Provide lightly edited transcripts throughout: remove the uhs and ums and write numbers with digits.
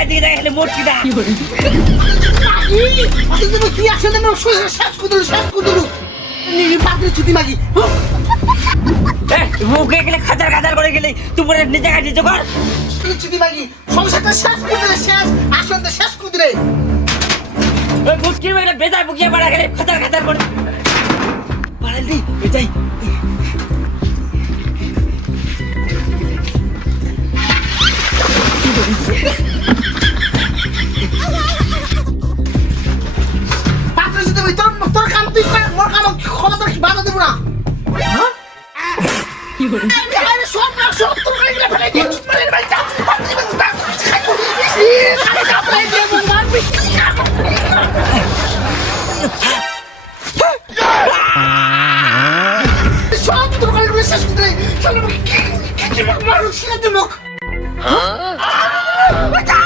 জায়গা দিকে দেখলে মূর্তিটা কি আসলে শেষ কুদুরু পাত্রে ছুটি মাগি মুখে গেলে খাজার খাজার করে গেলে তুই পরে নিজে কাজ নিজে কর ছুটি মাগি সংসারটা শেষ কুদুরে শেষ আসলে শেষ কুদুরে ওই মুটকি মেরে বেজায় বুকিয়ে পাড়া গেলে খাজার খাজার করে পাড়ালি বেজাই পাত্রে ছুটি মাগি তোর কাম তুই কর মোর কাম ক্ষমতা বাধা দেব না কি বলে আরে সব তোর করে গেলে ফেলে দিয়ে ছুটি মারি ভাই যা সব তোর করে গেলে শেষ কুদুরে চলো কি মারু ছিলাতে মুখ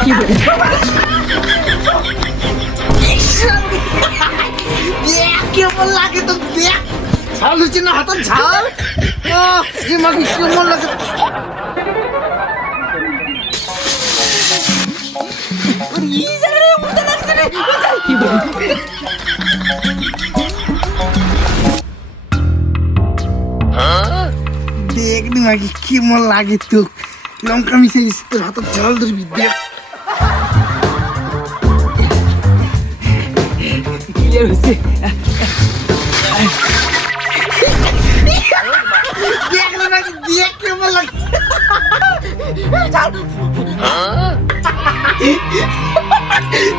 কি বলে কেমন লাগে তো দেখ ঝাল হচ্ছে না হাতের ঝাল যে মাকে কেমন লাগে দেখ নি মাকে কেমন লাগে তো লঙ্কা মিশে তোর হাতের ঝাল ধরবি দেখ ক্লিয়ার হয়েছে দেখ না নাকি দেখ কেমন লাগে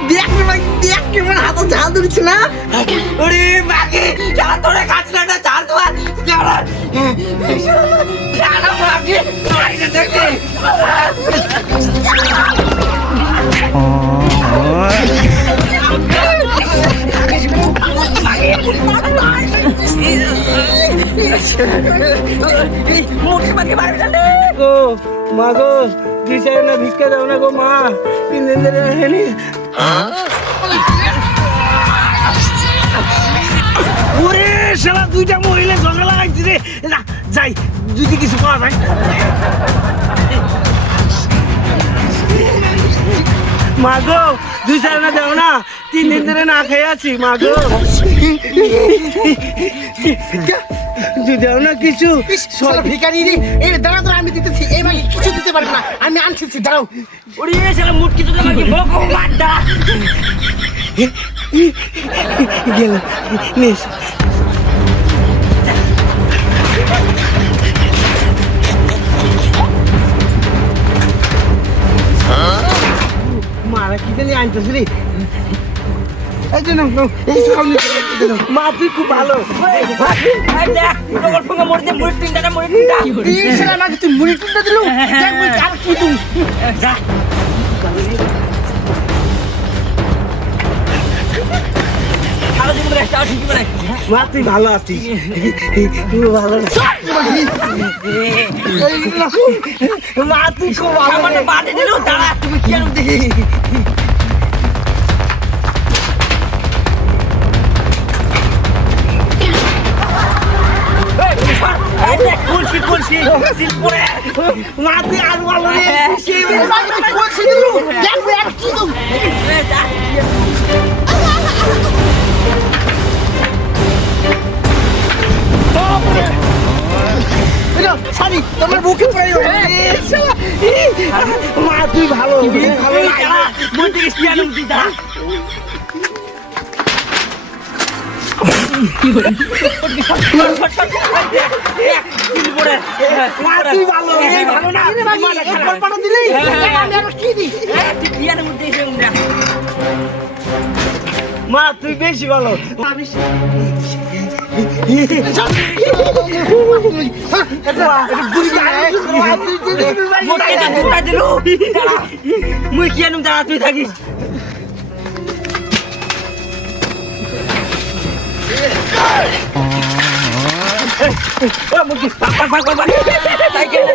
দেখ না নাকি দেখ কেমন হাতের ঝাল ধরছে না ওরে মাকে যারা তোরে কাজ না চাল তোমার যারা যারা মাকে মারিতে দেখে মুখে মাকে মারবে জানে গো মা গো দিশায় না ভিক্ষা দাও না গো মা 3 দিন ধরে হয়নি ওরে শালা দুইটা মহিলা ঝগড়া লাগাইছে রে না যাই যদি কিছু পাওয়া যায় মা গো দিশায় না দাও না 3 দিন ধরে না খেয়ে আছি মা গো দাও না কিছু সব ভিখারি রে এই দাঁড়া দাঁড়া আমি দিতেছি এই মাকে কিছু দিতে পারবো না আমি আনছি দাঁড়াও ওরে শালা মুটকি তো আমাকে বকো মারটা গেল নিস মারা কি জানি আনতেছি রে এই যে নাও এই খাওনি মা তুই খুব ভালো এই দেখ তোর সঙ্গে মরতে মুড়ি তিনটা মুড়ি তিনটা এই শালা আমাকে তুই মুড়ি টুনটা দিলু দেখ মুই কাল কি তুই যা ভালো জীবন একটা ঠিক করে মা তুই ভালো আছিস তুই ভালো মা তুই খুব ভালো আমার বাড়ি দিল দাঁড়া তুমি কি আনো দেখি মা তুই আর ভালো রে সেই মাকে তুই কোন ছিলি দিলু দেখ মুই আর কি তুই সারি তোমার বুকে পড়ে মা তুই ভালো ভালো লাগে মন থেকে কি আনো দিদা কি বলে মা তুই ভালো ভালো না একবার পাটা দিলি আমি আর কি দি কি আনো দিছে মা তুই বেশি ভালো মুই কি আনুম দাঁড়া তুই থাকিস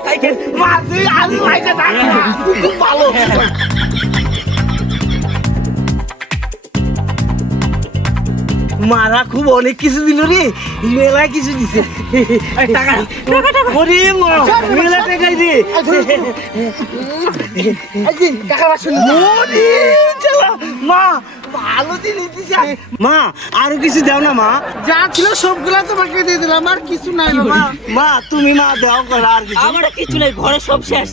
সাইকেল মা তুই আলু ভাইটা খুব ভালো মারা খুব অনেক কিছু দিল রে, মেলা কিছু দিছে। টাকা ওরে মা, মেলা টাকাই রে। ওরে জ্বালা, মা ভালো জিনিস দিছে। মা আরো কিছু দাও না মা। যা ছিল সবগুলা তোমাকে দিয়ে দিলাম, আর কিছু নাই বাবা। মা তুমি মা দাও করে আর কিছু। আমার কিছু নেই, ঘরে সব শেষ।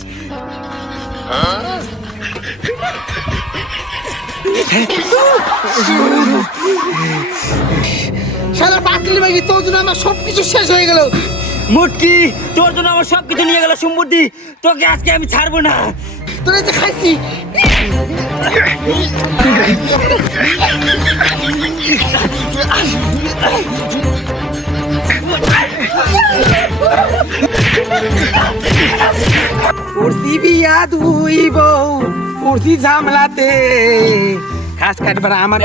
শালা বাতিল ভাই, তোর জন্য আমার সবকিছু শেষ হয়ে গেল। মুটকি, তোর জন্য আমার সবকিছু নিয়ে গেল সম্পত্তি, তোকে আজকে আমি ছাড়বো না। তোরা যে খাইছি পড়ছি বিয়া দুই বউ, পড়ছি ঝামলাতে, ঘাস কাটবার আমার।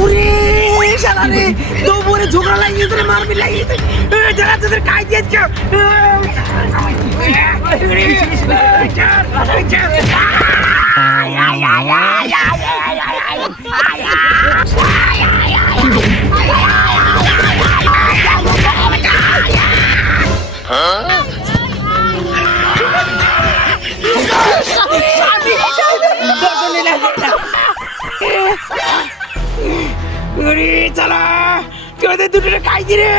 ওরে শালা রে, তো বলে ঝগড়া লাগিয়ে তোরে মারবি লাগিয়ে যারা তোদের কাজ দিয়েছে। চালা তোদের দুটো কাজ রে।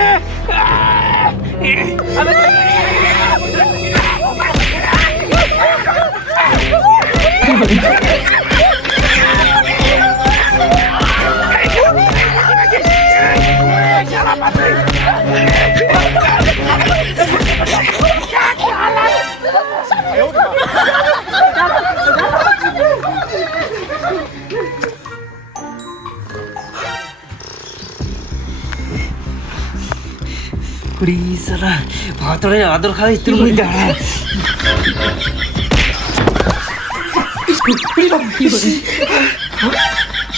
ভাতরে আদর খাই তুই দাঁড়া।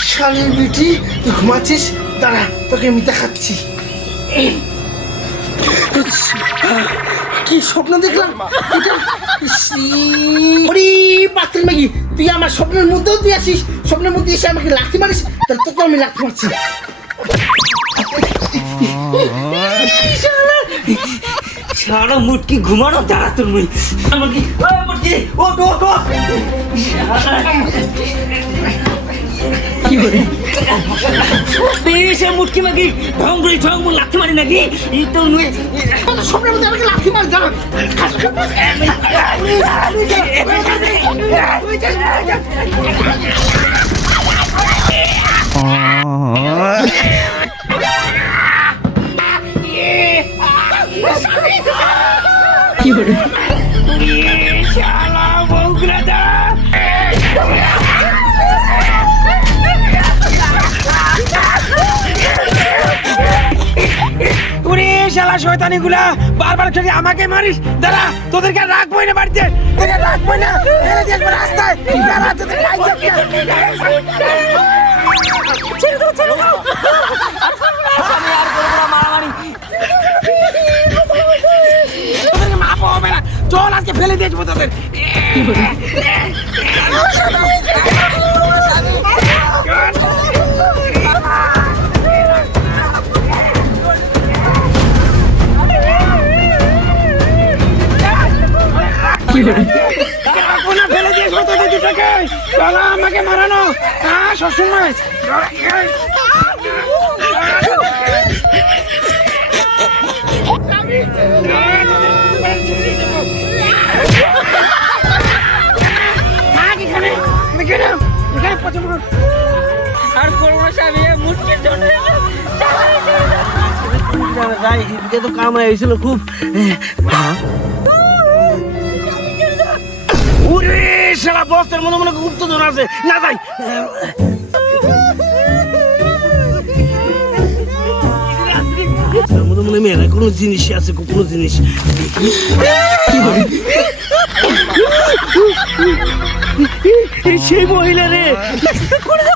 শালের বেটি, তুই ঘুমাচ্ছিস? দাঁড়া, তোকে আমি দেখাচ্ছি। কি স্বপ্ন দেখলাম পাত্র মাগি, তুই আমার স্বপ্নের মধ্যেও তুই আসিস, স্বপ্নের মধ্যে এসে আমাকে লাথি মারিস, তাহলে তোকে আমি লাথি মারছি। সারা মুটকি ঘুমানো দাঁড়া তোর মুই। মুটকি মুটকি ওঠ ওঠ ওঠ। কি করে সে মুটকি মাগি ঢং করে ঢং মু লাথি মারি নাকি তোর মুই স্বপ্নের মধ্যে আমাকে লাথি মার দাঁড়া। কি করে শালা বউগুলা দাঁড়া। ওরে শালা শয়তানি গুলা, বারবার খেলে আমাকে মারিস। দাঁড়া, তোদেরকে আর রাখবোই না বাড়িতে, তোদেরকে রাখবোই না, ফেলে দিয়ে আসবো রাস্তায়। দাঁড়া, তোদের কাজ আছে। ছেড়ে দাও ছেড়ে দাও। আমি আর করবো না মারামারি। তোদেরকে মাপ হবে না, চল আজকে ফেলে দিয়ে আসবো তোদের। ফেলে দিয়ে আসবো তোদের দুটোকে। চলো আমাকে মারানো সবসময়। আর করবো না স্বামী, মুটকির জন্য তো কাম হয়েছিল খুব। ওরে শালা বস্তার মনে মনে গুপ্তধন আছে না যাই। মনে মনে মেয়েরা কোনো জিনিস আছে, কোনো জিনিস দেখি। সেই মহিলা রে, করে দাও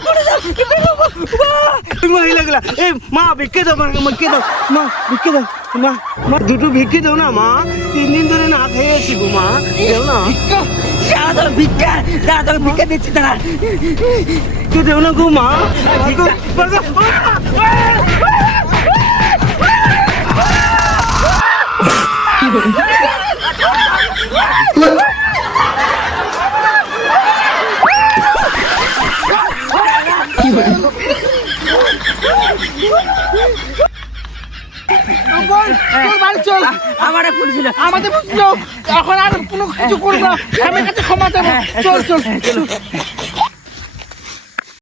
মহিলা গুলা এই মা ভিক্ষে দাও ভিক্ষে দাও মা ভিক্ষে দাও মা মা দুটো ভিক্ষে দাও না মা 3 দিন ধরে না খেয়ে আছি গো মা দেও না দাঁড়া তোকে ভিক্ষা দাঁড়া তোকে ভিক্ষা দিচ্ছি দাঁড়া কে দেও না গো মা চল আমার ফুল ছিল আমাদের বুঝলো এখন আর কোনো কিছু করবো না আমি কাছে ক্ষমা চাবো চল চল